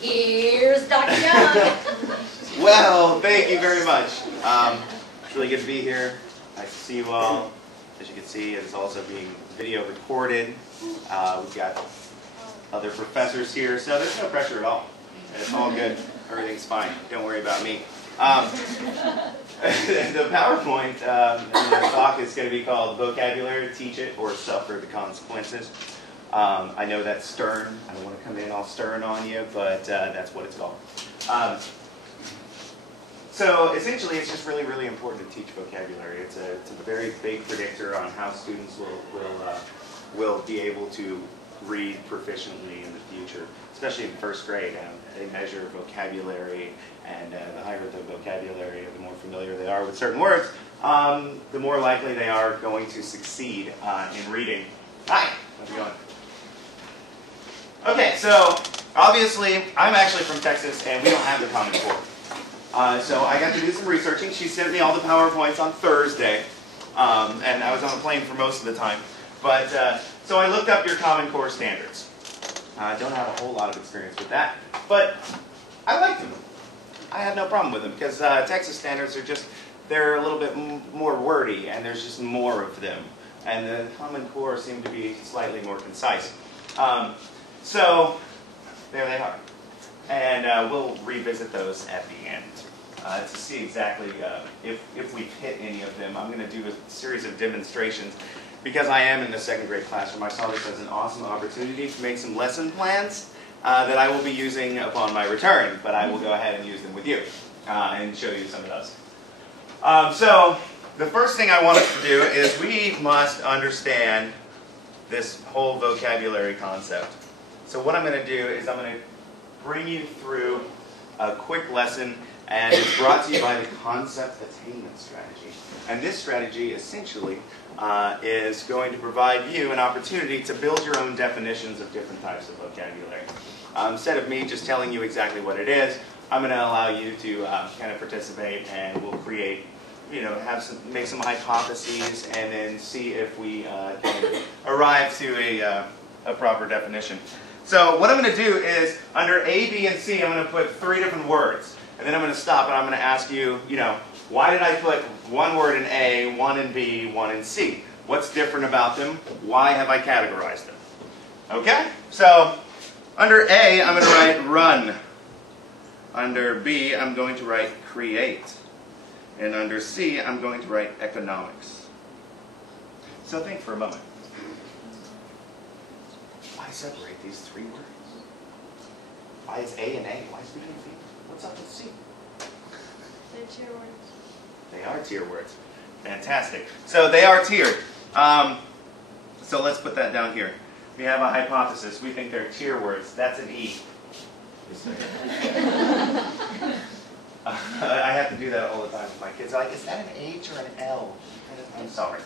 Here's Dr. Young. Well, thank you very much. It's really good to be here. Nice to see you all. As you can see, it's also being video recorded. We've got other professors here, so there's no pressure at all. It's all good. Everything's fine. Don't worry about me. The PowerPoint in this talk is going to be called Vocabulary, Teach It, or Suffer the Consequences. I know that's stern. I don't want to come in all stern on you, but that's what it's called. So essentially, it's just really, really important to teach vocabulary. It's a very big predictor on how students will be able to read proficiently in the future, especially in first grade. They measure vocabulary, and the higher the vocabulary, the more familiar they are with certain words, the more likely they are going to succeed in reading. Hi, how's it going? Okay, so obviously, I'm actually from Texas, and we don't have the Common Core. So I got to do some researching. She sent me all the PowerPoints on Thursday, and I was on a plane for most of the time. But so I looked up your Common Core standards. I don't have a whole lot of experience with that, but I like them. I have no problem with them because Texas standards are they're a little bit more wordy, and there's just more of them. And the Common Core seem to be slightly more concise. So there they are. And we'll revisit those at the end to see exactly if we've hit any of them. I'm going to do a series of demonstrations because I am in the second grade classroom. I saw this as an awesome opportunity to make some lesson plans that I will be using upon my return, but I will go ahead and use them with you and show you some of those. So the first thing I want us to do is we must understand this whole vocabulary concept. So what I'm going to do is I'm going to bring you through a quick lesson, and it's brought to you by the Concept Attainment Strategy. And this strategy essentially is going to provide you an opportunity to build your own definitions of different types of vocabulary. Instead of me just telling you exactly what it is, I'm going to allow you to kind of participate, and we'll create, make some hypotheses, and then see if we can arrive to a proper definition. So what I'm going to do is, under A, B, and C, I'm going to put 3 different words. And then I'm going to stop and I'm going to ask you, why did I put one word in A, one in B, one in C? What's different about them? Why have I categorized them? Okay? So under A, I'm going to write run. Under B, I'm going to write create. And under C, I'm going to write economics. So think for a moment. Why separate these 3 words? Why is A and A? Why is B and B? What's up with C? They're tier words. They are tier words. Fantastic. So they are tiered. So let's put that down here. We have a hypothesis. We think they're tier words. That's an E. I have to do that all the time with my kids. They're like, is that an H or an L? I'm sorry.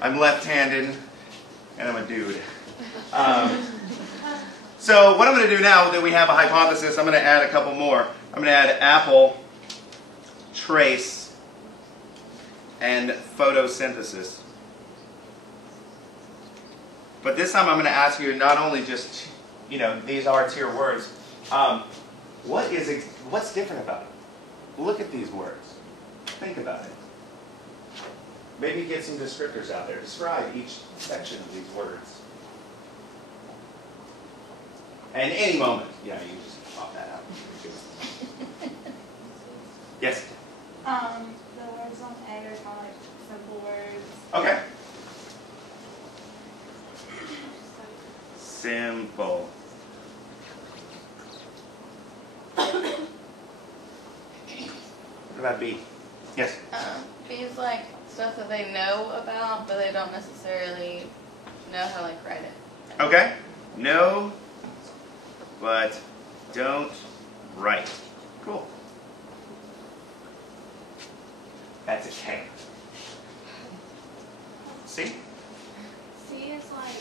I'm left-handed, and I'm a dude. So what I'm going to do now that we have a hypothesis, I'm going to add a couple more. I'm going to add apple, trace, and photosynthesis. But this time I'm going to ask you not only just, these are tier words. What's different about it? Look at these words. Think about it. Maybe get some descriptors out there. Describe each section of these words. And any moment, you just pop that out. Yes? The words on A are kind of like simple words. Okay. Simple. What about B? Yes? B is like stuff that they know about, but they don't necessarily know how to write it. Okay. No, but don't write. Cool. That's a K. C? C is like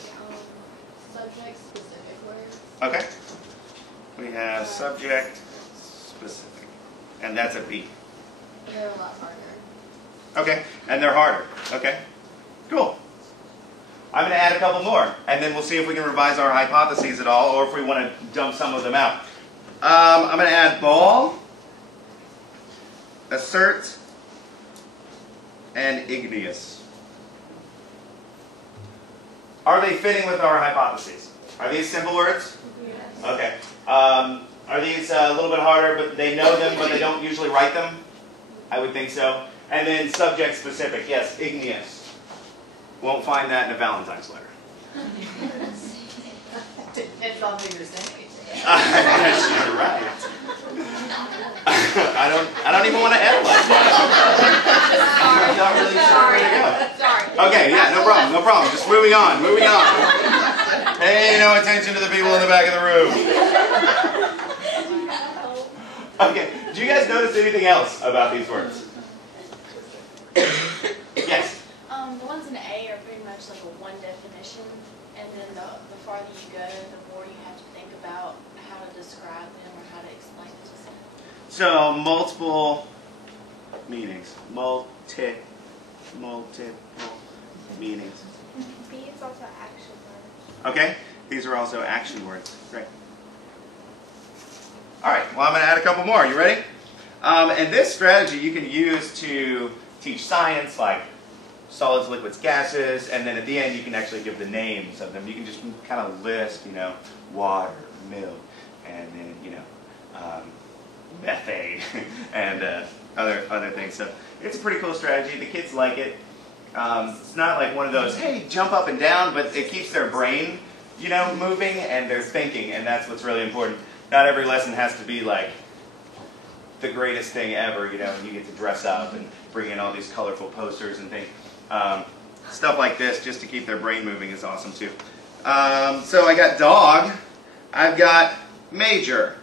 subject-specific words. Okay. We have subject specific. And that's a B. They're a lot harder. Okay. And they're harder. Okay. Cool. I'm going to add a couple more, and then we'll see if we can revise our hypotheses at all, or if we want to dump some of them out. I'm going to add ball, assert, and igneous. Are they fitting with our hypotheses? Are these simple words? Yes. Okay. Are these a little bit harder, but they know them, but they don't usually write them? I would think so. And then subject specific. Yes, igneous. Won't find that in a Valentine's letter. Depends on who you're saying. Yes, you're right. I don't even want to edit like that. I'm not really sure where to go. Sorry. Okay, yeah, no problem, no problem. Just moving on, moving on. Pay no attention to the people in the back of the room. Okay, do you guys notice anything else about these words? Yes? The ones in A are pretty much like a one definition, and then the farther you go, the more you have to think about how to describe them or how to explain it to someone. So, multiple meanings. Multiple meanings. B is also action word. Okay, these are also action words. Great. All right, well, I'm going to add a couple more. You ready? And this strategy you can use to teach science, like solids, liquids, gases, and then at the end you can actually give the names of them. You can just kind of list, water, milk, and then, methane, and other things. So it's a pretty cool strategy. The kids like it. It's not like one of those, hey, jump up and down, but it keeps their brain, moving and they're thinking, and that's what's really important. Not every lesson has to be like the greatest thing ever, and you get to dress up and bring in all these colorful posters and things. Stuff like this, just to keep their brain moving, is awesome too. So I got dog, I've got major,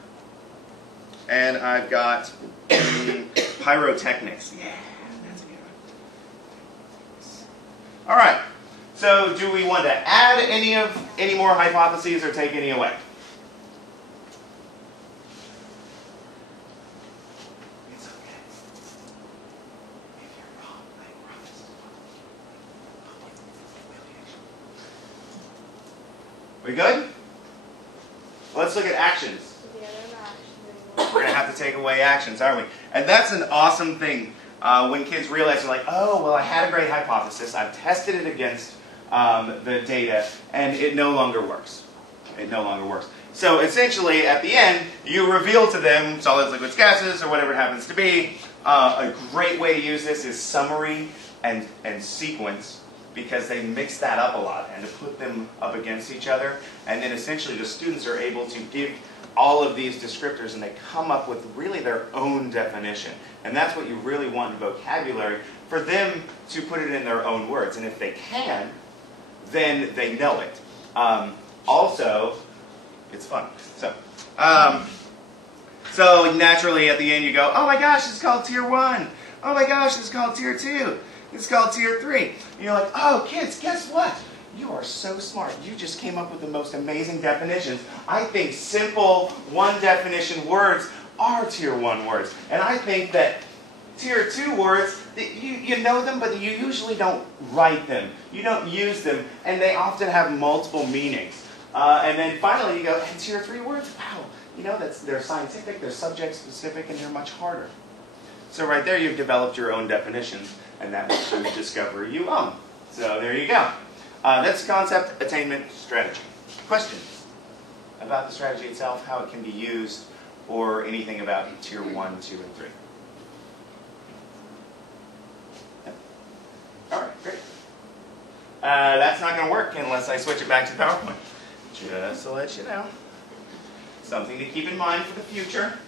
and I've got pyrotechnics. Yeah, that's a good one. All right. So do we want to add any more hypotheses or take any away? It's okay. If you're wrong, I promise. We good? Let's look at actions. Yeah, they're not action We're anymore. going to have to take away actions, aren't we? And that's an awesome thing when kids realize they're like, oh, well, I had a great hypothesis. I've tested it against the data, and it no longer works. It no longer works. So essentially, at the end, you reveal to them solids, liquids, gases, or whatever it happens to be. A great way to use this is summary and sequence, because they mix that up a lot, and to put them up against each other. And then essentially the students are able to give all of these descriptors, and they come up with really their own definition. And that's what you really want in vocabulary, for them to put it in their own words. And if they can, then they know it. Also, it's fun. So naturally at the end you go, oh my gosh, it's called Tier 1. Oh my gosh, it's called Tier 2. It's called Tier 3. And you're like, oh kids, guess what? You are so smart. You just came up with the most amazing definitions. I think simple one definition words are Tier 1 words. And I think that Tier 2 words, you know them, but you usually don't write them. You don't use them, and they often have multiple meanings. And then finally you go, and Tier 3 words, wow, they're scientific, they're subject specific, and they're much harder. So right there you've developed your own definitions, and that makes you discover you own. So there you go. That's concept, attainment, strategy. Questions about the strategy itself, how it can be used, or anything about Tier 1, 2, and 3? Yeah. All right, great. That's not going to work unless I switch it back to PowerPoint. Just to let you know. Something to keep in mind for the future.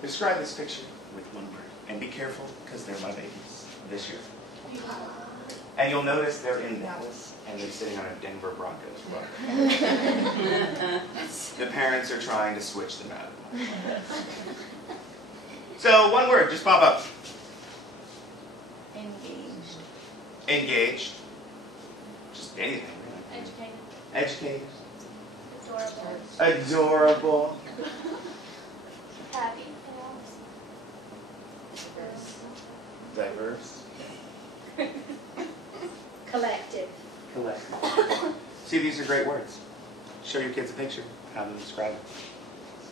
Describe this picture with one word. And be careful, because they're my babies this year. And you'll notice they're in Dallas, and they're sitting on a Denver Broncos rug. The parents are trying to switch them out. So one word, just pop up. Engaged. Engaged. Just anything, really. Educated. Educated. Adorable. Adorable. Happy. Diverse. Collective. Collective. See, these are great words. show your kids a picture, have them describe it.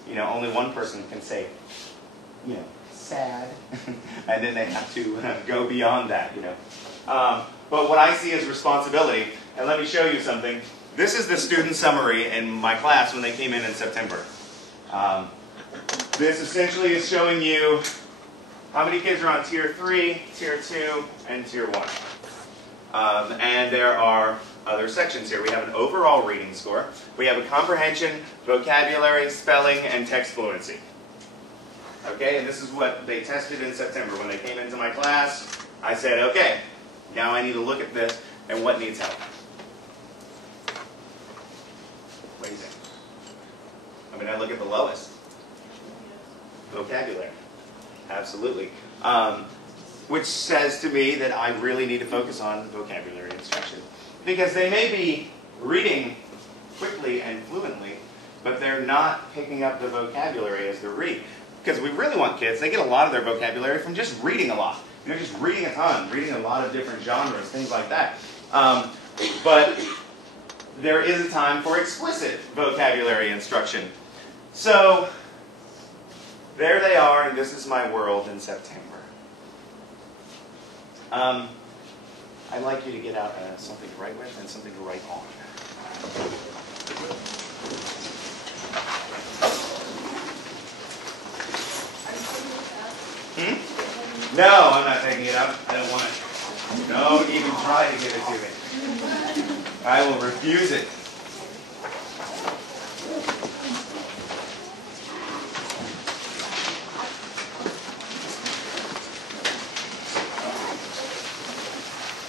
You know, only one person can say, you know, sad, and then they have to go beyond that, you know. But what I see as responsibility, and let me show you something. This is the student summary in my class when they came in September. This essentially is showing you how many kids are on Tier 3, Tier 2, and Tier 1. And there are other sections here. We have an overall reading score. We have a comprehension, vocabulary, spelling, and text fluency. Okay, and this is what they tested in September. When they came into my class, I said, okay, now I need to look at this and what needs help. What do you think? I mean, I look at the lowest. Vocabulary. Absolutely. Which says to me that I really need to focus on vocabulary instruction. Because they may be reading quickly and fluently, but they're not picking up the vocabulary as they're reading. Because we really want kids, they get a lot of their vocabulary from just reading a lot. You know, just reading a ton, reading a lot of different genres, things like that. But there is a time for explicit vocabulary instruction. So, there they are, and this is my world in September. I'd like you to get out something to write with and something to write on. No, I'm not taking it out. I don't want it. Don't even try to give it to me. I will refuse it.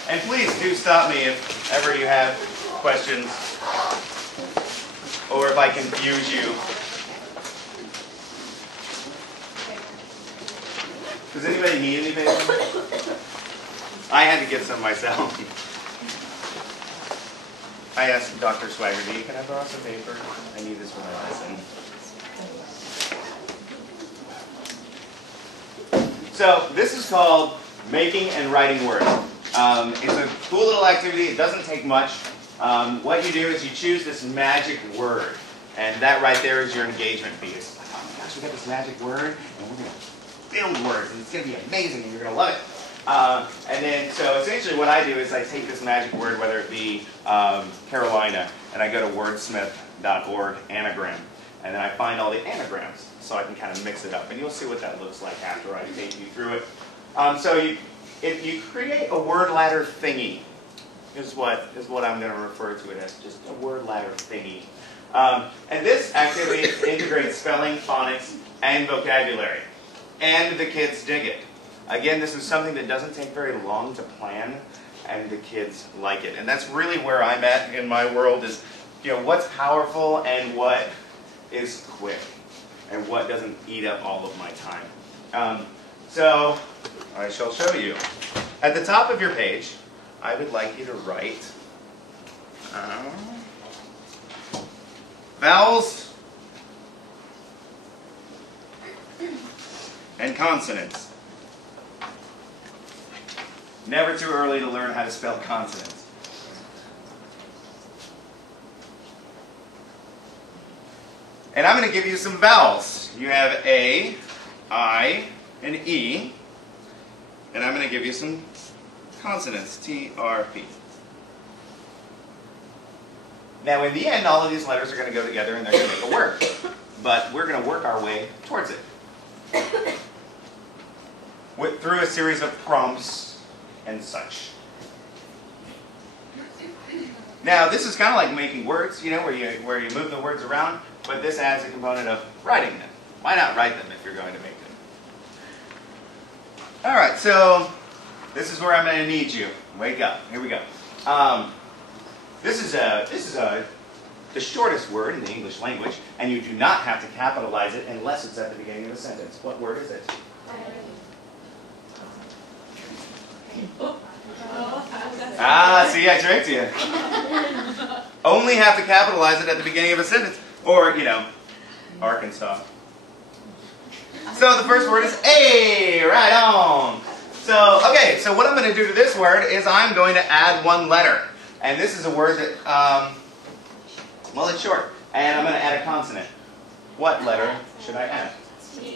And please do stop me if ever you have questions or if I confuse you. Does anybody need anything? I had to get some myself. I asked Dr. Swaggerty, can I borrow some paper? I need this for my lesson. So this is called making and writing words. It's a cool little activity. It doesn't take much. What you do is you choose this magic word. And that right there is your engagement piece. Like, oh my gosh, we got this magic word, and we're going to build words, and it's going to be amazing, and you're going to love it. And then, so essentially what I do is I take this magic word, whether it be Carolina, and I go to wordsmith.org anagram, and then I find all the anagrams, so I can kind of mix it up. And you'll see what that looks like after I take you through it. If you create a word ladder thingy, is what I'm going to refer to it as, just a word ladder thingy. And this activity integrates spelling, phonics, and vocabulary. And the kids dig it. Again, this is something that doesn't take very long to plan, and the kids like it. And that's really where I'm at in my world is, you know, what's powerful and what is quick, and what doesn't eat up all of my time. So I shall show you. At the top of your page, I would like you to write vowels and consonants. Never too early to learn how to spell consonants. And I'm going to give you some vowels. You have A, I, and E. And I'm going to give you some consonants, T, R, P. Now in the end, all of these letters are going to go together and they're going to make a word. But we're going to work our way towards it. Through a series of prompts and such. Now this is kind of like making words, you know, where you move the words around, but this adds a component of writing them. Why not write them if you're going to make them? All right, so this is where I'm going to need you. Wake up. Here we go. This is the shortest word in the English language, and you do not have to capitalize it unless it's at the beginning of a sentence. What word is it? Ah, see, I tricked you. Only have to capitalize it at the beginning of a sentence, or, you know, Arkansas. So the first word is A, right on. So, okay, so what I'm going to do to this word is I'm going to add one letter. And this is a word that, well, it's short. And I'm going to add a consonant. What letter should I add?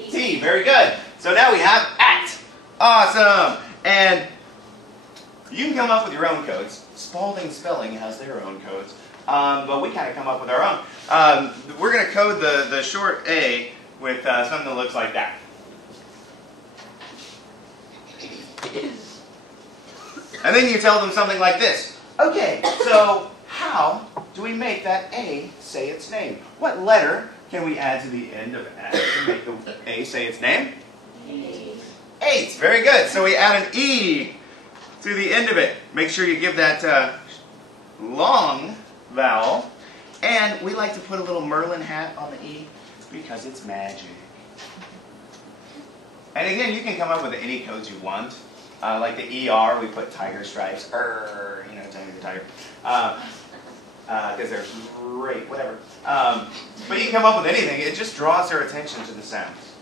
T. Very good. So now we have at. Awesome. And you can come up with your own codes. Spalding Spelling has their own codes. But we kind of come up with our own. We're going to code the short A with something that looks like that. And then you tell them something like this. Okay, so how do we make that A say its name? What letter can we add to the end of at to make the A say its name? 8. Very good. So we add an E to the end of it. Make sure you give that long vowel. And we like to put a little Merlin hat on the E because it's magic. And again, you can come up with any codes you want. Like the ER, we put tiger stripes. You know, Tony the Tiger. Because they're great, whatever. But you can come up with anything. It just draws their attention to the sounds.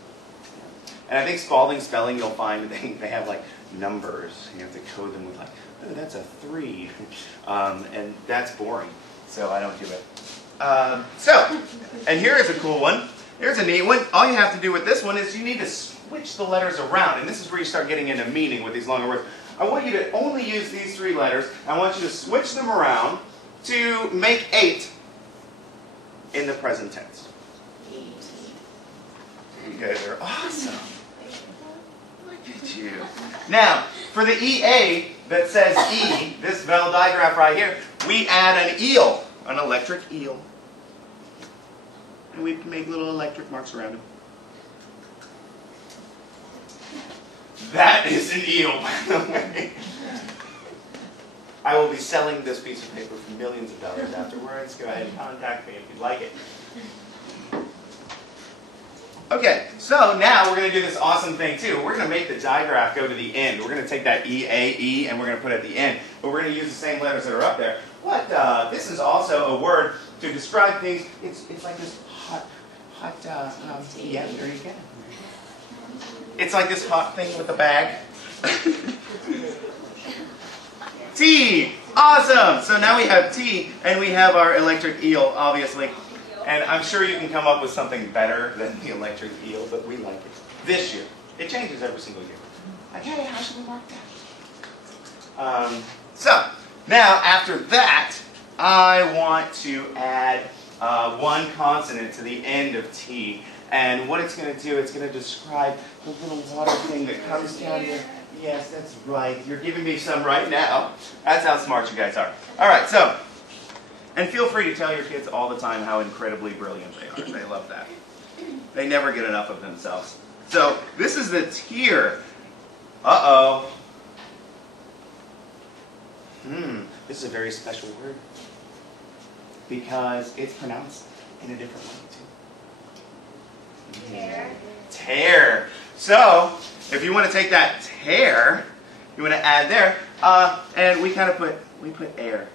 And I think Spalding Spelling, you'll find they have like numbers. You have to code them with like, oh, that's a 3. And that's boring. So I don't do it. And here is a cool one. Here's a neat one. All you have to do with this one is you need to switch the letters around. And this is where you start getting into meaning with these longer words. I want you to only use these 3 letters. I want you to switch them around to make 8 in the present tense. You guys are awesome. Look at you. Now, for the EA that says E, this Venn diagram right here, we add an eel, an electric eel. And we make little electric marks around him. That is an eel, by the way. I will be selling this piece of paper for millions of dollars afterwards. Go ahead and contact me if you'd like it. Okay, so now we're going to do this awesome thing too. We're going to make the digraph go to the end. We're going to take that E-A-E and we're going to put it at the end. But we're going to use the same letters that are up there. This is also a word to describe things. It's like this yeah, there you go. It's like this hot thing with a bag. T. Awesome. So now we have T, and we have our electric eel, obviously. And I'm sure you can come up with something better than the electric eel, but we like it. This year. It changes every single year. Like, hey, how should we mark that? So, now after that, I want to add one consonant to the end of T. And what it's going to do, it's going to describe the little water thing that comes down here. Yes, that's right. You're giving me some right now. That's how smart you guys are. All right, so, and feel free to tell your kids all the time how incredibly brilliant they are. They love that. They never get enough of themselves. So, this is the tier. Uh-oh. This is a very special word. Because it's pronounced in a different way, too. Tear. Tear. So, if you want to take that tear, you want to add there, and we kind of put air.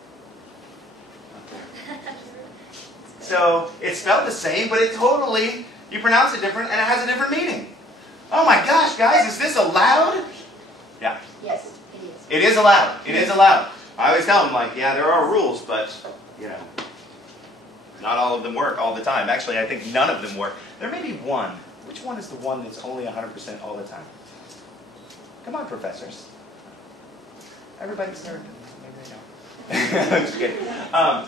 So, it's spelled the same, but it totally, you pronounce it different, and it has a different meaning. Oh my gosh, guys, is this allowed? Yeah. Yes, it is. It is allowed. It is allowed. I always tell them, like, yeah, there are rules, but, you know, not all of them work all the time. Actually, I think none of them work. There may be one. Which one is the one that's only 100% all the time? Come on, professors. Everybody's nerd. Maybe they don't. I'm just kidding. I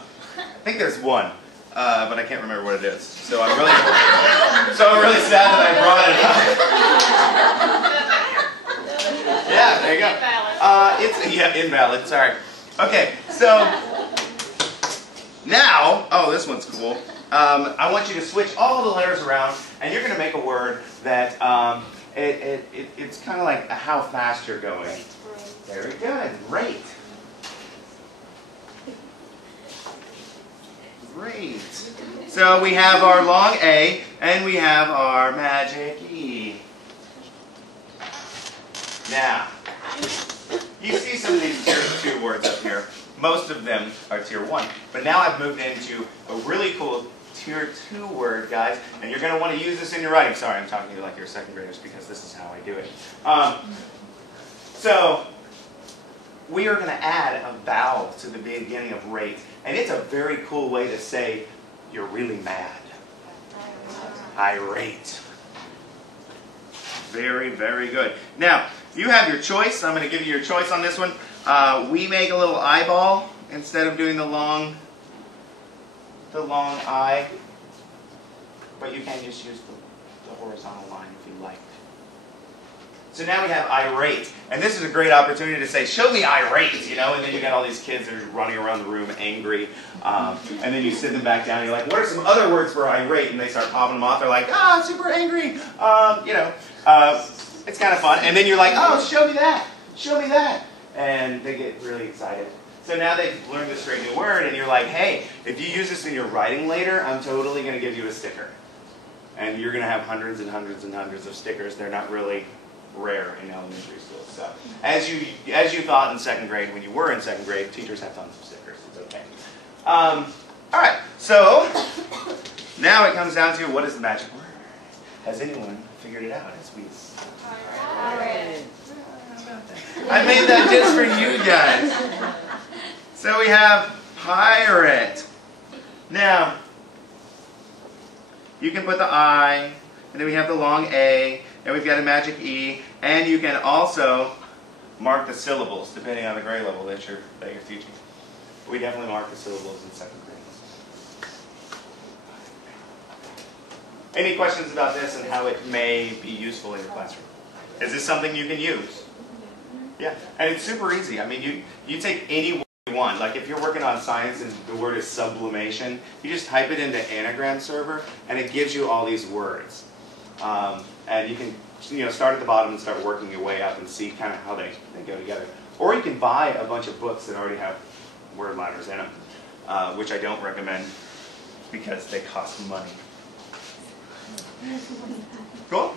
think there's one, but I can't remember what it is. So I'm really sad that I brought it up. Yeah, there you go. It's invalid. Sorry. Okay, so now, oh, this one's cool. I want you to switch all the letters around, and you're going to make a word that it's kind of like how fast you're going. Very good. Rate. Great. So we have our long A, and we have our magic E. Now, you see some of these tier 2 words up here. Most of them are tier 1. But now I've moved into a really cool tier 2 word, guys. And you're going to want to use this in your writing. Sorry, I'm talking to you like you're second graders because this is how I do it. So, we are going to add a vowel to the beginning of rate. And it's a very cool way to say You're really mad. Irate. Very, very good. Now, you have your choice. I'm going to give you your choice on this one. We make a little eyeball instead of doing the long I. But you can just use the horizontal line if you like. So now we have irate. And this is a great opportunity to say, show me irate, you know, and then you got all these kids that are running around the room angry. And then you sit them back down and you're like, what are some other words for irate? And they start popping them off. They're like, super angry. You know, it's kind of fun. And then you're like, oh, show me that. Show me that. And they get really excited. So now they've learned this great new word, and you're like, hey, if you use this in your writing later, I'm totally going to give you a sticker. And you're going to have hundreds and hundreds and hundreds of stickers. They're not really rare in elementary school. So as you thought in second grade, when you were in second grade, teachers have tons of stickers. It's okay. All right, so now it comes down to, what is the magic word? Has anyone figured it out as we... I made that just for you guys. So we have pirate. Now, you can put the I, and then we have the long A, and we've got a magic E, and you can also mark the syllables depending on the grade level that you're teaching. We definitely mark the syllables in second grade. Any questions about this and how it may be useful in your classroom? Is this something you can use? Yeah, and it's super easy. I mean, you take any word you want. Like if you're working on science and the word is sublimation, you just type it into Anagram Server, and it gives you all these words. And you can start at the bottom and start working your way up and see kind of how they go together. Or you can buy a bunch of books that already have word liners in them, which I don't recommend because they cost money. Cool?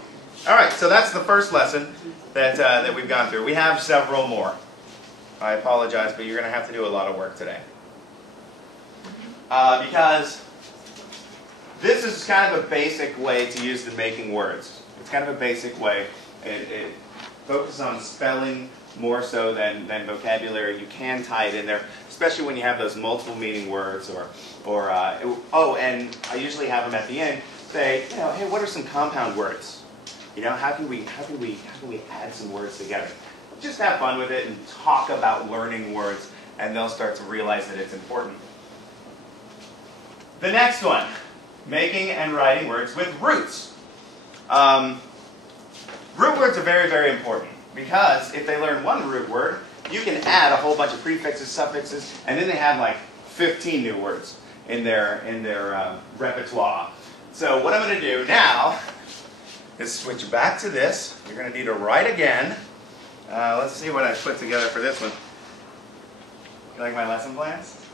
All right, so that's the first lesson that we've gone through. We have several more. I apologize, but you're going to have to do a lot of work today. Because this is kind of a basic way to use the making words. It's kind of a basic way. It focuses on spelling more so than vocabulary. You can tie it in there, especially when you have those multiple meaning words and I usually have them at the end say, hey, what are some compound words? How can we add some words together? Just have fun with it and talk about learning words, and they'll start to realize that it's important. The next one, making and writing words with roots. Root words are very, very important because if they learn one root word, you can add a whole bunch of prefixes, suffixes, and then they have like 15 new words in their repertoire. So what I'm going to do now is switch back to this. You're going to need to write again. Let's see what I put together for this one. You like my lesson plans?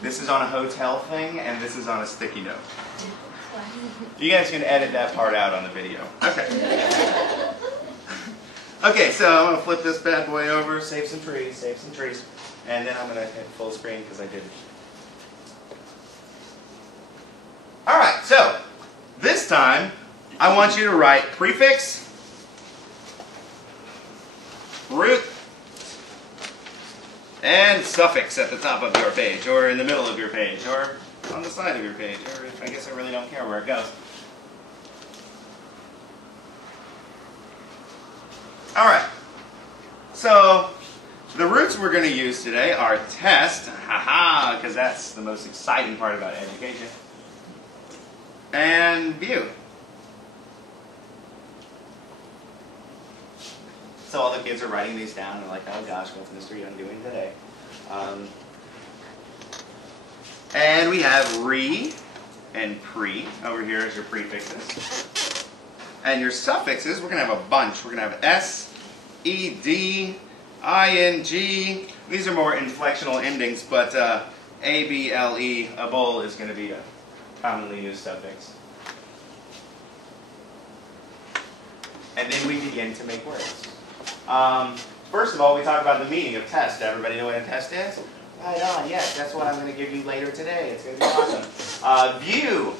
This is on a hotel thing, and this is on a sticky note. You guys can edit that part out on the video. Okay. Okay, so I'm going to flip this bad boy over, save some trees, and then I'm going to hit full screen because I did. All right, so this time I want you to write prefix, root, and suffix at the top of your page, or in the middle of your page, or on the side of your page, or I guess I really don't care where it goes. All right, so the roots we're going to use today are test, haha, because that's the most exciting part about education, and view. So all the kids are writing these down and like, oh gosh, what's Mr. Young doing today? And we have re and pre. Over here is your prefixes. And your suffixes, we're going to have a bunch. We're going to have S, E, D, I, N, G. These are more inflectional endings, but A, B, L, E, a bowl is going to be a commonly used suffix. And then we begin to make words. First of all, we talk about the meaning of test. Everybody know what a test is? Right on, yes, that's what I'm going to give you later today. It's going to be awesome. View,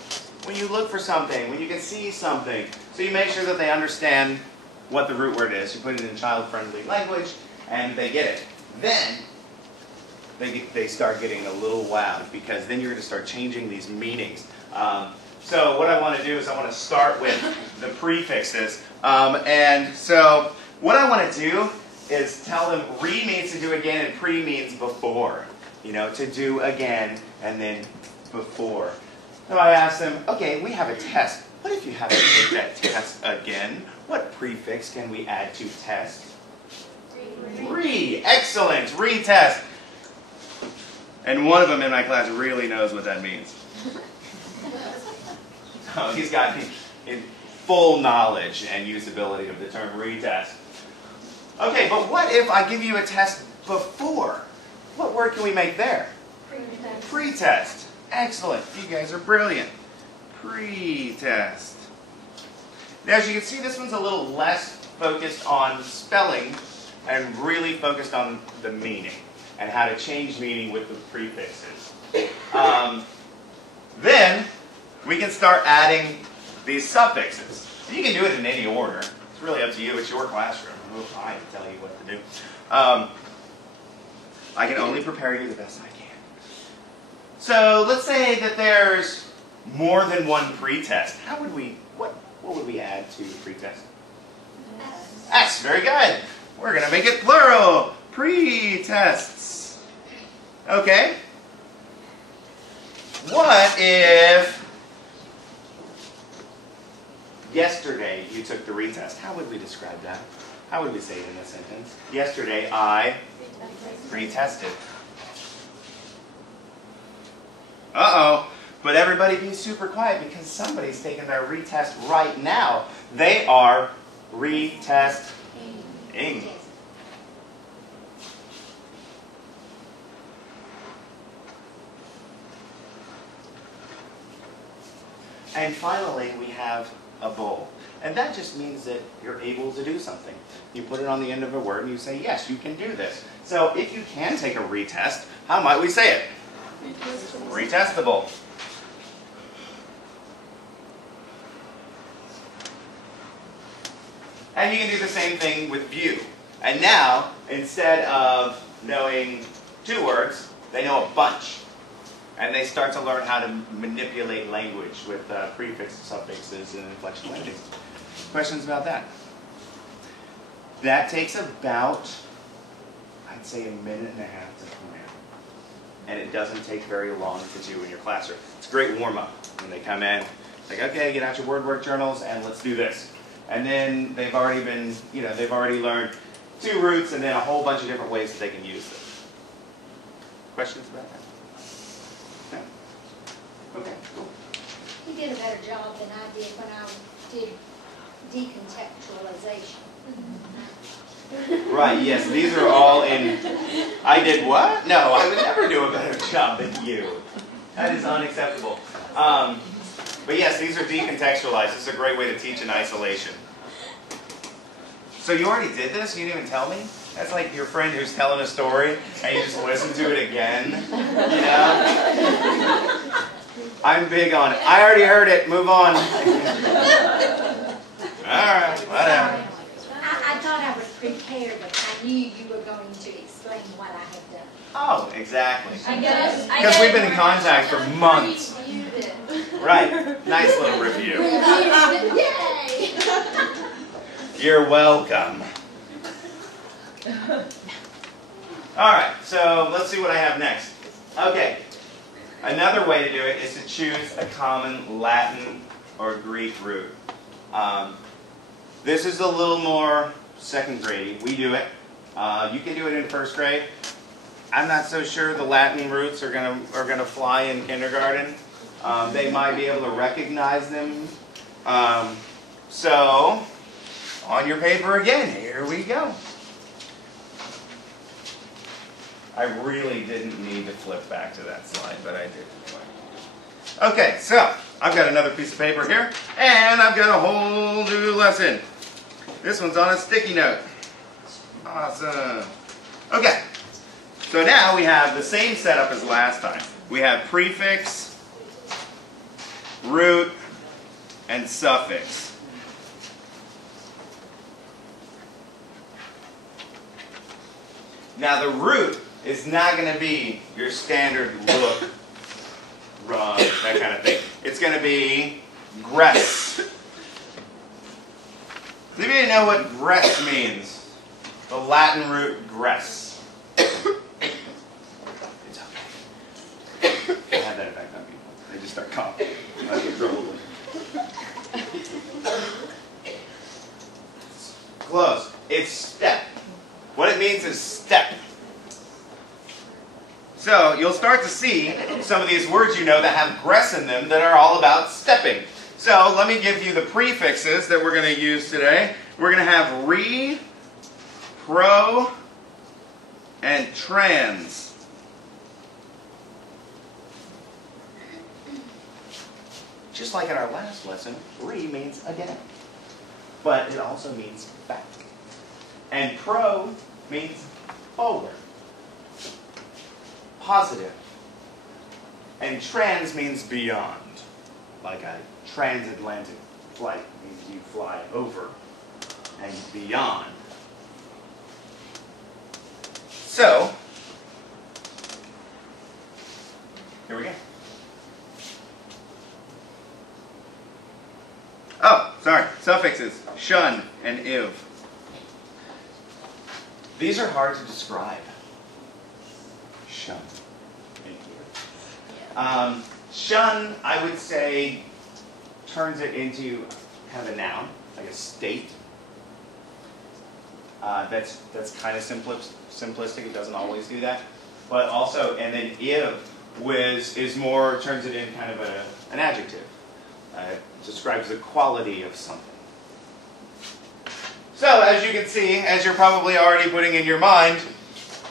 when you look for something, when you can see something. So you make sure that they understand what the root word is. You put it in child-friendly language, and they get it. Then they start getting a little loud, because then you're going to start changing these meanings. So what I want to do is I want to start with the prefixes. And so what I want to do is tell them re means to do again and pre means before. You know, to do again and then before. So I asked them, okay, we have a test. What if you have to take that test again? What prefix can we add to test? Re. Excellent. Retest. And one of them in my class really knows what that means. So he's got full knowledge and usability of the term retest. Okay, but what if I give you a test before? What word can we make there? Pretest. Pretest. Excellent. You guys are brilliant. Pretest. Now, as you can see, this one's a little less focused on spelling and really focused on the meaning and how to change meaning with the prefixes. Then we can start adding these suffixes. You can do it in any order. It's really up to you. It's your classroom. I can tell you what to do. I can only prepare you the best I can. So let's say that there's more than one pretest. How would we, what would we add to pretest? S. Very good. We're going to make it plural. Pretests. Okay. What if yesterday you took the retest? How would we describe that? How would we say it in a sentence? Yesterday I retested. Uh-oh. But everybody be super quiet because somebody's taking their retest right now. They are retesting. And finally, we have a bowl. And that just means that you're able to do something. You put it on the end of a word and you say, yes, you can do this. So if you can take a retest, how might we say it? Retestable. And you can do the same thing with view. And now, instead of knowing 2 words, they know a bunch. And they start to learn how to manipulate language with prefixes, suffixes, and inflectional endings. Questions about that? That takes about, I'd say, 1.5 minutes to come in. And it doesn't take very long to do in your classroom. It's a great warm-up when they come in. It's like, okay, get out your word work journals and let's do this. And then they've already been, they've already learned 2 roots and then a whole bunch of different ways that they can use this. Questions about that? No? Okay, cool. You did a better job than I did when I did decontextualization. Right, yes, these are all in, I did what? No, I would never do a better job than you. That is unacceptable. But yes, these are decontextualized. This is a great way to teach in isolation. So you already did this? You didn't even tell me? That's like your friend who's telling a story and you just listen to it again. You know? I'm big on it. I already heard it. Move on. Alright, whatever. I thought I was prepared, but I knew you were going to explain what I had done. Oh, exactly. Because we've been in contact for months. Reviewed it. Right. Nice little review. Yay! You're welcome. Alright, so let's see what I have next. Okay. Another way to do it is to choose a common Latin or Greek root. This is a little more second grade. We do it. You can do it in first grade. I'm not so sure the Latin roots are gonna fly in kindergarten. They might be able to recognize them. So, on your paper again, here we go. I really didn't need to flip back to that slide, but I did. Okay, so I've got another piece of paper here, and I've got a whole new lesson. This one's on a sticky note. Awesome. Okay, so now we have the same setup as last time. We have prefix, root, and suffix. Now the root is not going to be your standard look, rug, that kind of thing. It's going to be gress. Does anybody know what gress means? The Latin root gress. It's okay. I have that effect on people. They just start coughing. I get trouble. Close. It's step. What it means is step. So you'll start to see some of these words you know that have gress in them that are all about stepping. So let me give you the prefixes that we're going to use today. We're going to have re, pro, and trans. Just like in our last lesson, re means again. But it also means back. And pro means forward. Positive. And trans means beyond. Like a transatlantic flight means you fly over and beyond. So, here we go. Oh, sorry. Suffixes. Shun and iv. These are hard to describe. Shun and iv. Shun, I would say, turns it into kind of a noun, like a state. That's kind of simplistic. It doesn't always do that. But also, and then iv is more, turns it in kind of an adjective. It describes the quality of something. So, as you can see, as you're probably already putting in your mind,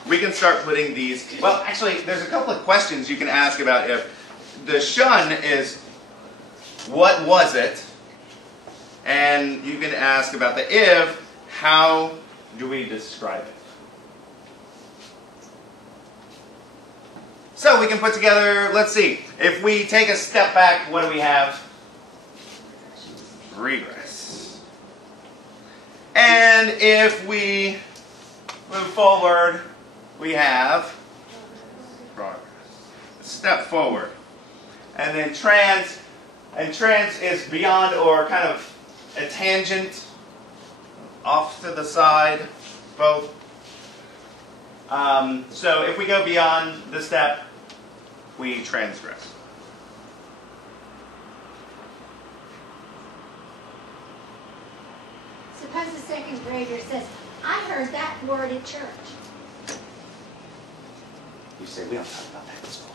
we can start putting these. Well, actually, there's a couple of questions you can ask about if. The shun is, what was it? And you can ask about the iv, how do we describe it? So we can put together, let's see, if we take a step back, what do we have? Regress. And if we move forward, we have progress. Step forward. And then trans, and trans is beyond or kind of a tangent, off to the side, both. So if we go beyond the step, we transgress. Suppose the second grader says, I heard that word at church. You say, we don't talk about that in school.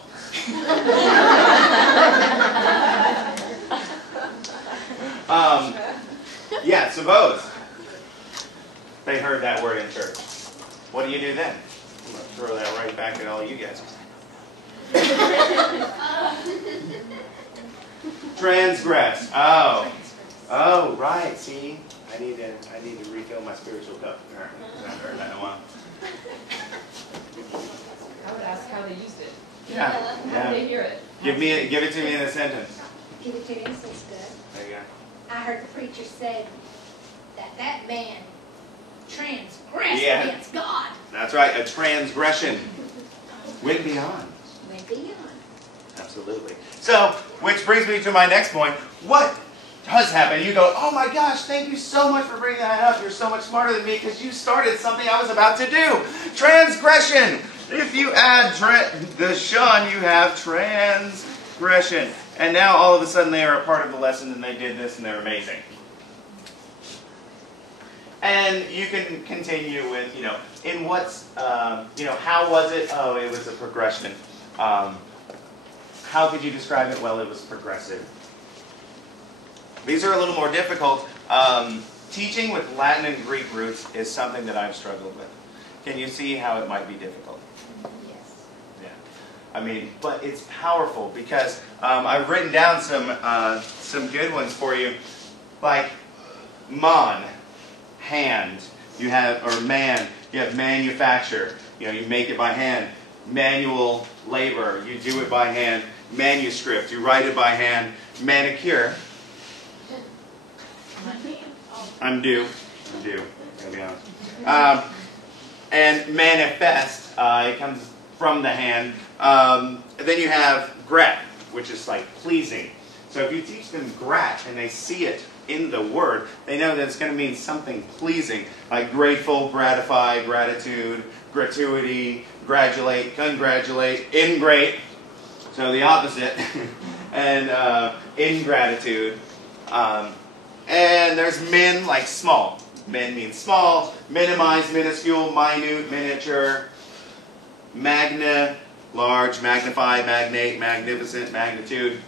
Yeah, suppose they heard that word in church. What do you do then? I'm going to throw that right back at all you guys. Transgress. Oh, right. See, I need to refill my spiritual cup. I haven't heard that in a while. I would ask how they used it. Yeah. How did they hear it? Give it to me in a sentence. Give it to me, this is good. There you go. I heard the preacher say that man transgressed Yeah. against God. That's right, a transgression. Went beyond. Went beyond. Absolutely. So, which brings me to my next point. What does happen? You go, oh my gosh, thank you so much for bringing that up. You're so much smarter than me because you started something I was about to do. Transgression. If you add the shun, you have transgression. And now all of a sudden they are a part of the lesson and they did this and they're amazing. And you can continue with, in what's, how was it? Oh, it was a progression. How could you describe it? Well, it was progressive. These are a little more difficult. Teaching with Latin and Greek roots is something that I've struggled with. Can you see how it might be difficult? Yes. Yeah. But it's powerful because I've written down some good ones for you, like mon, hand. You have, or man. You have manufacture. You make it by hand. Manual labor. You do it by hand. Manuscript. You write it by hand. Manicure. I'm due. Gotta be honest. And manifest. It comes from the hand. Then you have grat, which is like pleasing. So if you teach them grat and they see it in the word, they know that it's going to mean something pleasing, like grateful, gratify, gratitude, gratuity, gratulate, congratulate, ingrate. So the opposite. And ingratitude. And there's min, like small. Min means small, minimize, minuscule, minute, miniature, magna, large, magnify, magnate, magnificent, magnitude.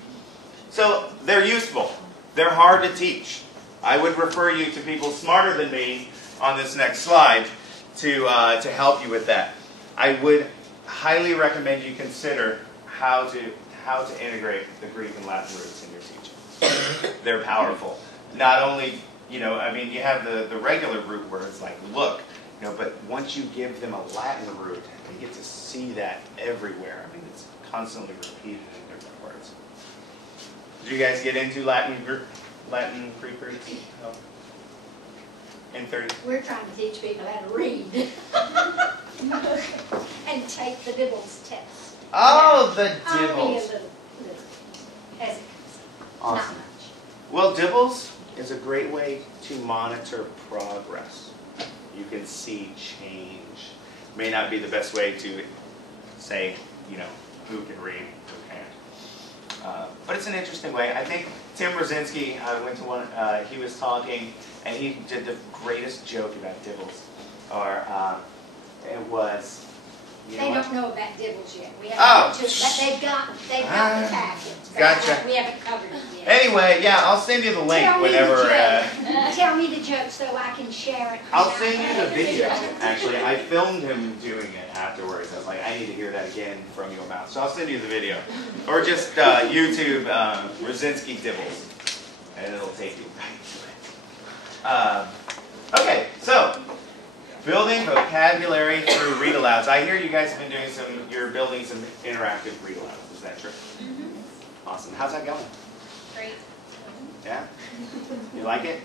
So they're useful. They're hard to teach. I would refer you to people smarter than me on this next slide to help you with that. I would highly recommend you consider how to integrate the Greek and Latin roots in your teaching. They're powerful. Not only, you have the regular root words like look, but once you give them a Latin root, they get to see that everywhere. It's constantly repeated in different words. Did you guys get into Latin Greek roots? No? In 30? We're trying to teach people how to read. And take the Dibbles test. Oh, the Only a Dibbles. little, as it comes. Awesome. Not much. Well, Dibbles is a great way to monitor progress. You can see change. May not be the best way to say, who can read, who can't. But it's an interesting way. I think Tim Brzezinski, I went to one, he was talking, and he did the greatest joke about Dibbles. Or it was, They don't know about Dibbles yet. We Oh. haven't, but they've got the packet. But Gotcha. We haven't covered it yet. Anyway, yeah, I'll send you the link Tell me the whenever. joke. Tell me the joke so I can share it. I'll send you the video, actually. I filmed him doing it afterwards. I was like, I need to hear that again from your mouth. So I'll send you the video. Or just YouTube Brzezinski Dibbles, and it'll take you right to it. Okay, so building vocabulary through read-alouds. I hear you guys have been doing you're building some interactive read-alouds. Is that true? Mm-hmm. Awesome. How's that going? Great. Yeah? You like it?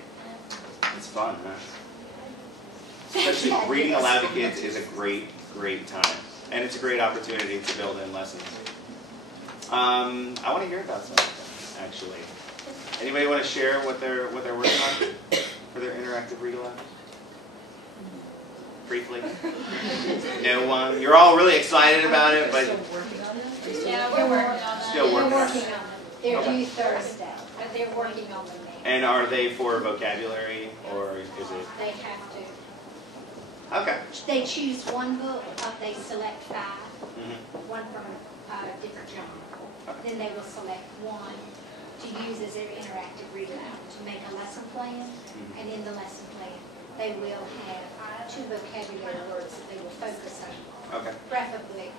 It's fun, huh? Especially reading aloud to kids is a great, great time. And it's a great opportunity to build in lessons. I want to hear about some of them, actually. Anybody want to share what they're working on for their interactive read-aloud? Briefly? No one? You're all really excited about it, but Still working on it? Yeah, we're working on that. still They're working on working it. on them. They're Okay. due Thursday, but they're working on them now. And are they for vocabulary, or is it? They have to. Okay. They choose one book, they select 5, Mm-hmm. one from a different genre. Then they will select one to use as their interactive read aloud, to make a lesson plan. And in the lesson plan, they will have 2 vocabulary words that they will focus on. Okay. Preferably,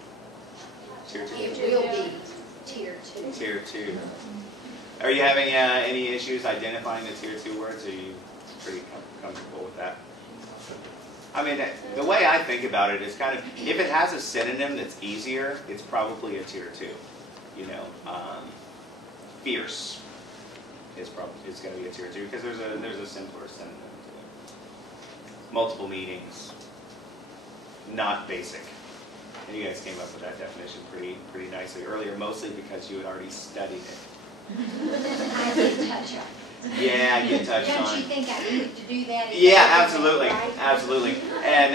Tier 2. it will be tier 2. Tier 2. Are you having any issues identifying the tier 2 words? Are you pretty comfortable with that? I mean, the way I think about it is kind of, if it has a synonym that's easier, it's probably a tier 2. Fierce is going to be a tier 2 because there's a simpler synonym to it. Multiple meanings, not basic. And you guys came up with that definition pretty nicely earlier, mostly because you had already studied it. I did touch on it. Yeah, I get touched on. Don't you think I needed to do that? Yeah, absolutely, Right? absolutely. And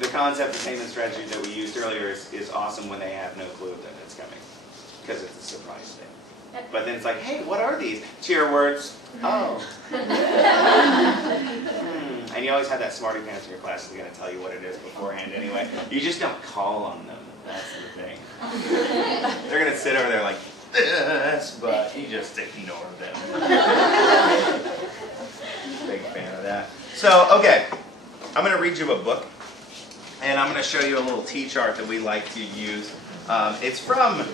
the concept of Athena Strategy that we used earlier is awesome when they have no clue that it's coming, because it's a surprise thing. But then it's like, hey, what are these tier words? Oh. And you always have that smarty pants in your class who's going to tell you what it is beforehand anyway. You just don't call on them. That's the thing. They're going to sit over there like this, but you just ignore them. Big fan of that. So, okay, I'm going to read you a book, and I'm going to show you a little T-chart that we like to use. It's from,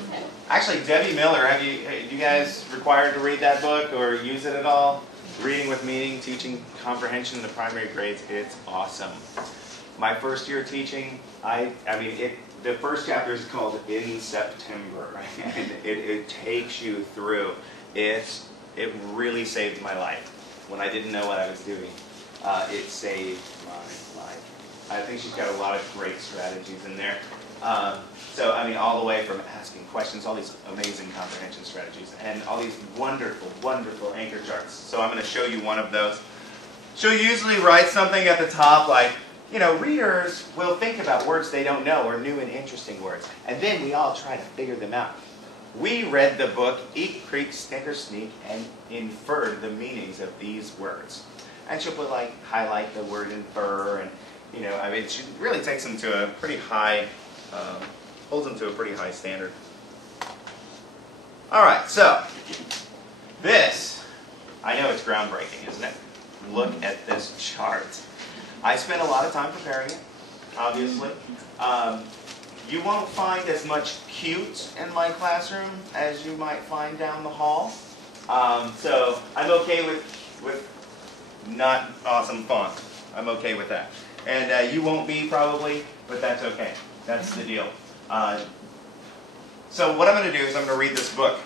actually, Debbie Miller. Have you guys required to read that book or use it at all? Reading with Meaning, Teaching Comprehension in the Primary Grades. It's awesome. My first year teaching, the first chapter is called In September, and it takes you through. It really saved my life. When I didn't know what I was doing, it saved my life. I think she's got a lot of great strategies in there. So, I mean, all the way from asking questions, all these amazing comprehension strategies, and all these wonderful, wonderful anchor charts. So I'm going to show you one of those. She'll usually write something at the top like, you know, readers will think about words they don't know or new and interesting words, and then we all try to figure them out. We read the book Eat, Creak, Snicker, Sneak, and inferred the meanings of these words. And she'll put like, highlight the word infer, and, you know, I mean, she really takes them to a pretty high, holds them to a pretty high standard. All right, so this, I know it's groundbreaking, isn't it? Look at this chart. I spent a lot of time preparing it, obviously. You won't find as much cute in my classroom as you might find down the hall. So I'm okay with not awesome font. I'm okay with that. And you won't be probably, but that's okay. That's the deal. So what I'm going to do is I'm going to read this book.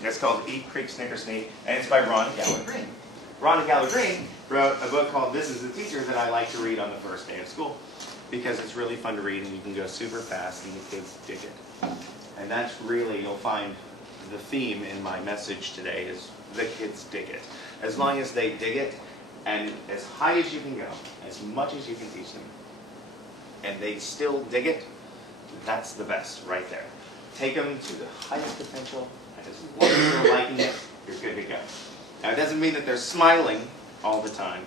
It's called Eat, Creak, Snicker, Sneak, and it's by Rhonda Galler Green. Rhonda Galler Green wrote a book called This is the Teacher that I like to read on the first day of school because it's really fun to read and you can go super fast and the kids dig it. And that's really, you'll find the theme in my message today is the kids dig it. As long as they dig it and as high as you can go, as much as you can teach them, and they still dig it, that's the best right there. Take them to the highest potential, and as long as they're liking it, you're good to go. Now, it doesn't mean that they're smiling all the time,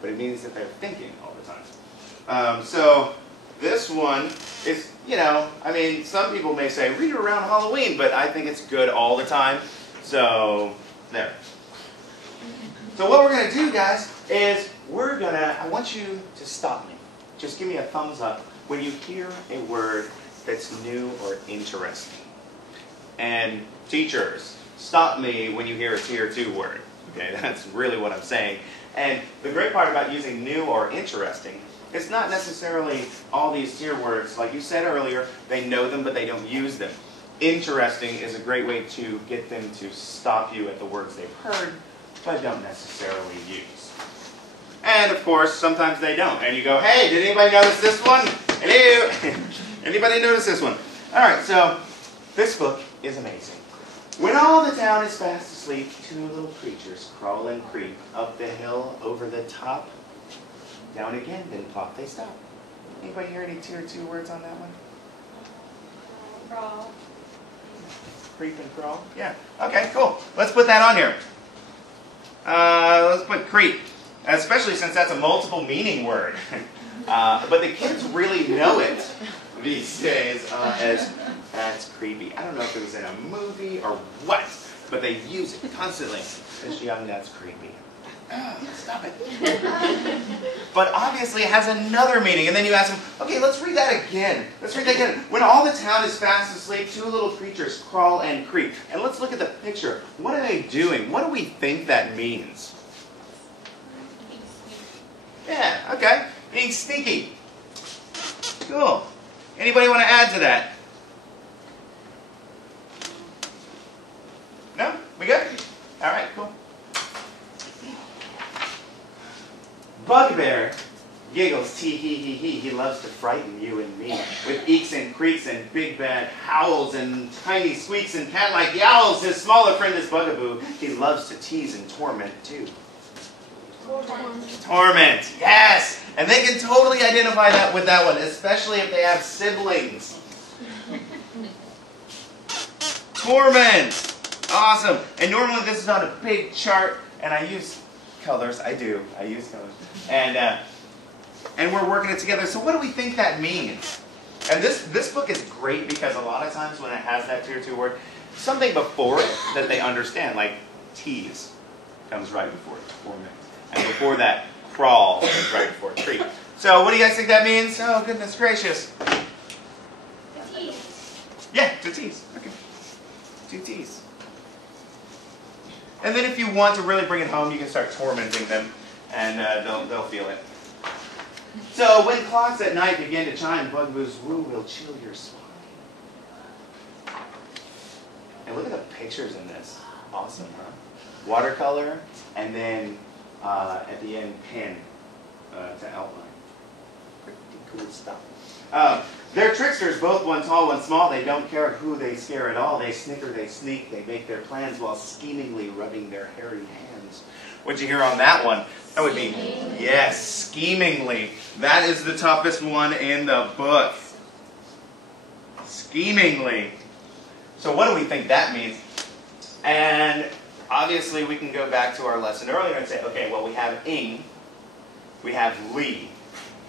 but it means that they're thinking all the time. So this one is, you know, I mean, some people may say, read it around Halloween, but I think it's good all the time. So, there. So what we're going to do, guys, is I want you to stop me. Just give me a thumbs up when you hear a word that's new or interesting. And teachers, stop me when you hear a tier 2 word. Okay, that's really what I'm saying. And the great part about using new or interesting, it's not necessarily all these tier words. Like you said earlier, they know them, but they don't use them. Interesting is a great way to get them to stop you at the words they've heard, but don't necessarily use. And of course, sometimes they don't. And you go, hey, did anybody notice this one? Hello? Anybody notice this one? All right, so this book is amazing. When all the town is fast asleep, 2 little creatures crawl and creep up the hill over the top. Down again, then plop they stop. Anybody hear any tier 2 words on that one? Crawl. Creep and crawl? Yeah. Okay, cool. Let's put that on here. Let's put creep, especially since that's a multiple meaning word. But the kids really know it these days as that's creepy. I don't know if it was in a movie or what, but they use it constantly. This young, that's creepy. Stop it. But obviously it has another meaning. And then you ask them, okay, let's read that again. Let's read that again. When all the town is fast asleep, 2 little creatures crawl and creep. And let's look at the picture. What are they doing? What do we think that means? Yeah, okay. Being sneaky. Cool. Anybody want to add to that? No? We good? All right, cool. Bugbear giggles, tee hee hee hee. He loves to frighten you and me with eeks and creaks and big bad howls and tiny squeaks and cat-like yowls. His smaller friend is Bugaboo. He loves to tease and torment too. Torment, yes! And they can totally identify that with that one, especially if they have siblings. Torment! Awesome! And normally this is on a big chart, and I use colors. I use colors. And we're working it together. So what do we think that means? And this book is great because a lot of times when it has that tier 2 word, something before it that they understand, like tease, comes right before it, torment. And before that, crawl is right before creep. So what do you guys think that means? Oh, goodness gracious. Yeah, to tease. Okay. To tease. And then if you want to really bring it home, you can start tormenting them, and they'll feel it. So when clocks at night begin to chime, Bugaboo's woo will chill your spine. And look at the pictures in this. Awesome, huh? Watercolor, and then at the end, pen to outline. Pretty cool stuff. They're tricksters, both one tall, one small. They don't care who they scare at all. They snicker, they sneak, they make their plans while schemingly rubbing their hairy hands. What'd you hear on that one? That would be, yes, schemingly. That is the toughest one in the book. Schemingly. So what do we think that means? And obviously we can go back to our lesson earlier and say, okay, well we have ing, we have li.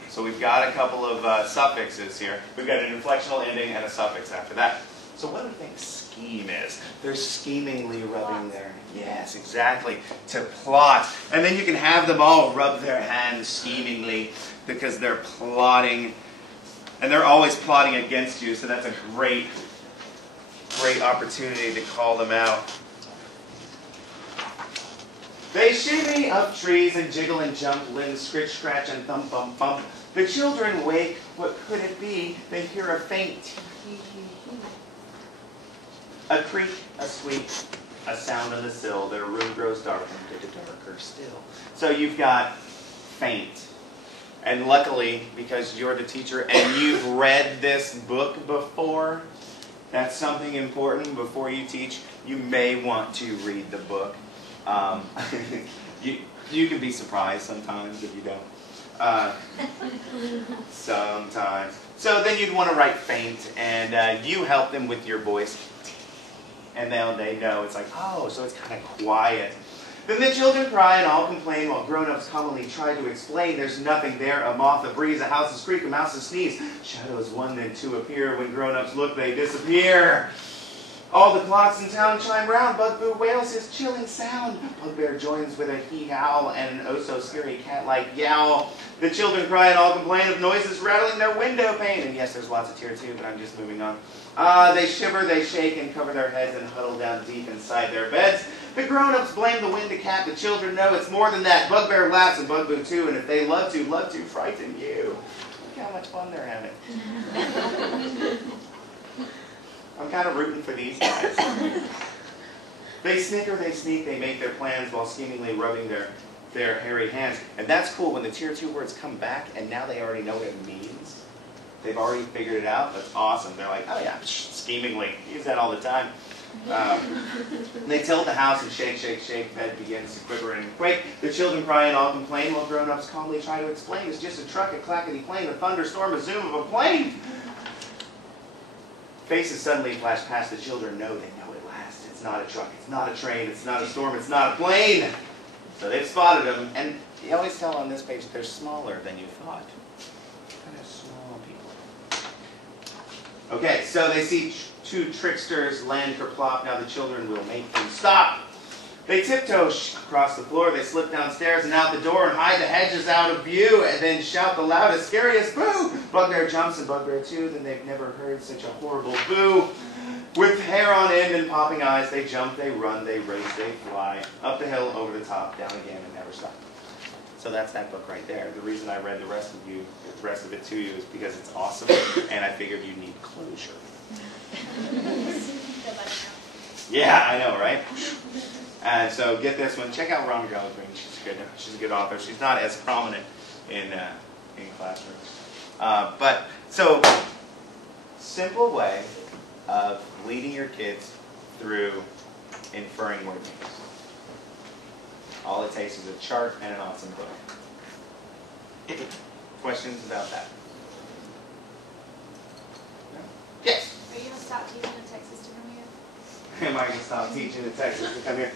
So we've got a couple of suffixes here. We've got an inflectional ending and a suffix after that. So what do we think scheme is? They're schemingly rubbing their, yes, exactly, to plot. And then you can have them all rub their hands schemingly because they're plotting. And they're always plotting against you, so that's a great opportunity to call them out. They shimmy up trees and jiggle and jump, limbs scritch, scratch, and thump, bump, bump. The children wake. What could it be? They hear a faint. A creak, a squeak, a sound on the sill. Their room grows dark and darker still. So you've got faint. And luckily, because you're the teacher and you've read this book before, that's something important before you teach. You may want to read the book. You can be surprised sometimes if you don't. Sometimes. So then you'd want to write faint, and you help them with your voice. And they know it's like, oh, so it's kind of quiet. Then the children cry and all complain while grown-ups commonly try to explain. There's nothing there, a moth, a breeze, a house, a squeak, a mouse, a sneeze. Shadows one then two appear. When grown-ups look, they disappear. All the clocks in town chime round. Bugaboo wails his chilling sound. Bugbear joins with a he-howl and an oh-so-scary cat-like yowl. The children cry and all complain of noises rattling their window pane. And yes, there's lots of tears too, but I'm just moving on. They shiver, they shake, and cover their heads and huddle down deep inside their beds. The grown-ups blame the wind to cat. The children know it's more than that. Bugbear laughs and Bugaboo too, and if they love to frighten you. Look how much fun they're having. I'm kind of rooting for these guys. They snicker, they sneak, they make their plans while schemingly rubbing their hairy hands. And that's cool when the tier 2 words come back and now they already know what it means. They've already figured it out. That's awesome. They're like, oh yeah, schemingly. Use that all the time. They tilt the house and shake, shake, shake. Bed begins to quiver and quake. The children cry and all complain while grown-ups calmly try to explain. It's just a truck, a clackety plane, a thunderstorm, a zoom of a plane. Faces suddenly flash past. The children know they know at last. It's not a truck, it's not a train, it's not a storm, it's not a plane. So they've spotted them, and you always tell on this page they're smaller than you thought. Kind of small people. Okay, so they see two tricksters land kerplop. Now the children will make them stop. They tiptoe across the floor, they slip downstairs and out the door and hide the hedges out of view and then shout the loudest, scariest boo! Bugbear jumps and Bugbear too, then they've never heard such a horrible boo. With hair on end and popping eyes, they jump, they run, they race, they fly. Up the hill, over the top, down again and never stop. So that's that book right there. The reason I read the rest of it to you is because it's awesome and I figured you need closure. Yeah, I know, right? And so get this one. Check out Rhonda Green. She's a good author. She's not as prominent in classrooms. But so simple way of leading your kids through inferring word meanings. All it takes is a chart and an awesome book. Questions about that? No? Yes? Are you going to stop teaching in Texas to come here? Am I going to stop teaching in Texas to come here?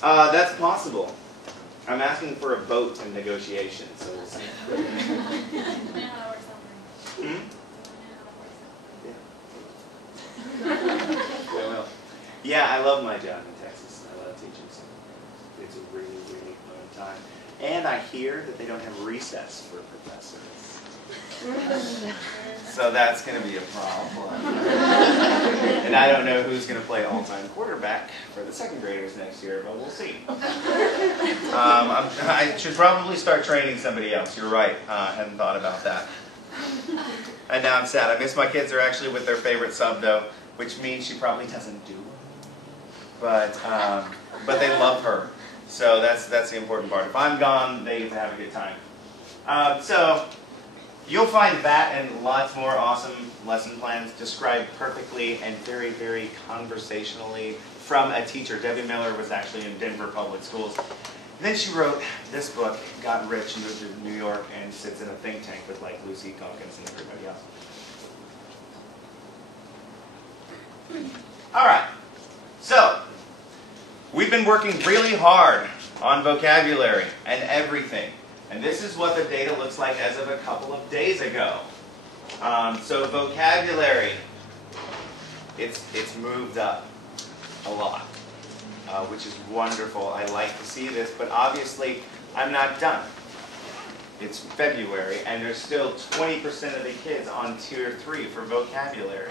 That's possible. I'm asking for a vote in negotiations, so we'll see. Yeah, I love my job in Texas. I love teaching. So it's a really, really fun time. And I hear that they don't have recess for professors. So that's going to be a problem. And I don't know who's going to play all-time quarterback for the second graders next year, but we'll see. I should probably start training somebody else. You're right. I hadn't thought about that. And now I'm sad. I miss my kids. They're actually with their favorite sub, though, which means she probably doesn't do well. But they love her. So that's the important part. If I'm gone, they get to have a good time. So you'll find that and lots more awesome lesson plans described perfectly and very, very conversationally from a teacher. Debbie Miller was actually in Denver Public Schools. And then she wrote this book, got rich, moved to New York, and sits in a think tank with like Lucy Calkins and everybody else. All right, so we've been working really hard on vocabulary and everything. And this is what the data looks like as of a couple of days ago. So vocabulary, it's moved up a lot, which is wonderful. I like to see this, but obviously I'm not done. It's February, and there's still 20% of the kids on Tier 3 for vocabulary.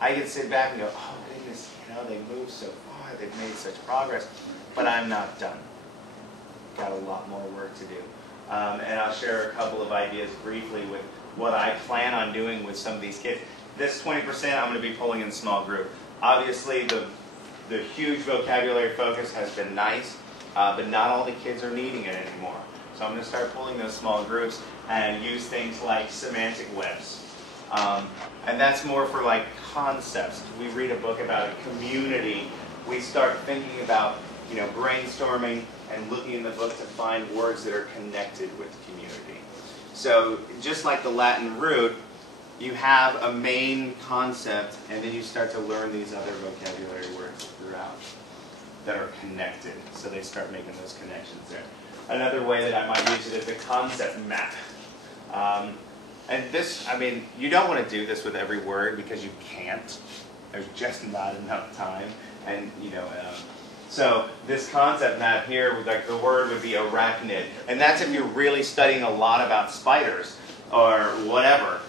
I can sit back and go, oh goodness, you know, they moved so far, they've made such progress, but I'm not done. Got a lot more work to do. And I'll share a couple of ideas briefly with what I plan on doing with some of these kids. This 20% I'm going to be pulling in small group. Obviously, the huge vocabulary focus has been nice, but not all the kids are needing it anymore. So I'm going to start pulling those small groups and use things like semantic webs. And that's more for like concepts. We read a book about a community. We start thinking about, you know, brainstorming and looking in the book to find words that are connected with community. So just like the Latin root, you have a main concept, and then you start to learn these other vocabulary words throughout that are connected. So they start making those connections there. Another way that I might use it is the concept map. And this, I mean, you don't want to do this with every word because you can't. There's just not enough time. And, you know, so this concept map here, like the word would be arachnid. And that's if you're really studying a lot about spiders or whatever.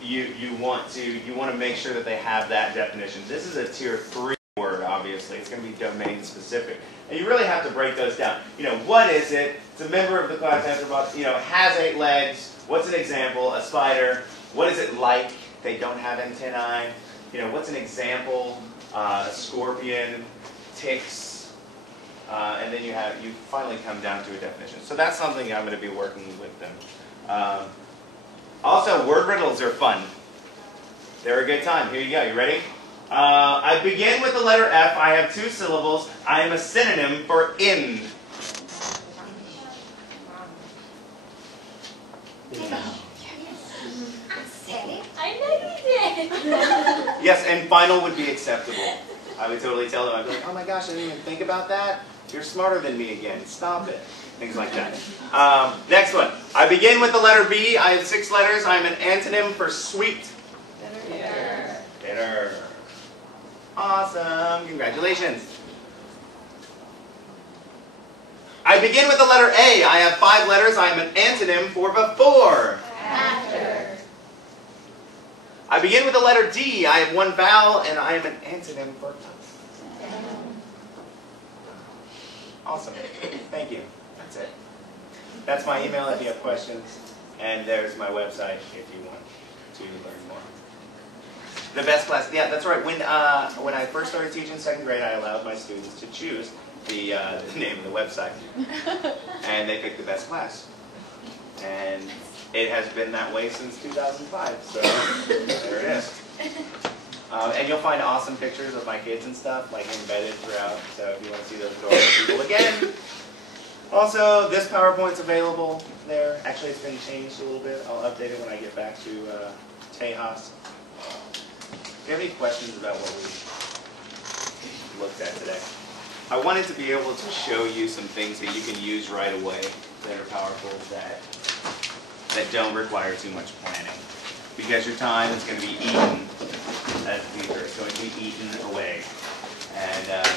You want to make sure that they have that definition. This is a Tier 3 word, obviously. It's going to be domain specific. And you really have to break those down. You know, what is it? It's a member of the class Anthropos, you know, has 8 legs. What's an example? A spider. What is it like? They don't have antennae. You know, what's an example? A scorpion, ticks, and then you finally come down to a definition. So that's something I'm going to be working with them. Also, word riddles are fun. They're a good time. Here you go. You ready? I begin with the letter F. I have 2 syllables. I am a synonym for end. I know you did. Yes, and final would be acceptable. I would totally tell them. I'd be like, oh my gosh, I didn't even think about that. You're smarter than me again. Stop it. Things like that. Next one. I begin with the letter B. I have 6 letters. I'm an antonym for sweet. Bitter. Bitter. Awesome. Congratulations. I begin with the letter A. I have 5 letters. I am an antonym for before. After. I begin with the letter D. I have 1 vowel, and I am an antonym for awesome. Thank you. That's it. That's my email if you have questions. And there's my website if you want to learn more. The best class. Yeah, that's right. When I first started teaching 2nd grade, I allowed my students to choose the name of the website. And they picked the best class. And it has been that way since 2005. So there it is. And you'll find awesome pictures of my kids and stuff, like embedded throughout. So if you want to see those adorable people again. Also, this PowerPoint's available there. Actually, it's been changed a little bit. I'll update it when I get back to Tejas. Do you have any questions about what we looked at today? I wanted to be able to show you some things that you can use right away that are powerful, that don't require too much planning. Because your time is going to be eaten, as leisure is going to be eaten away. And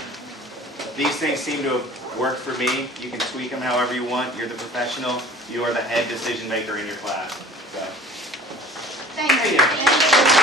these things seem to have worked for me. You can tweak them however you want. You're the professional. You are the head decision maker in your class. So, Thank you. there you go.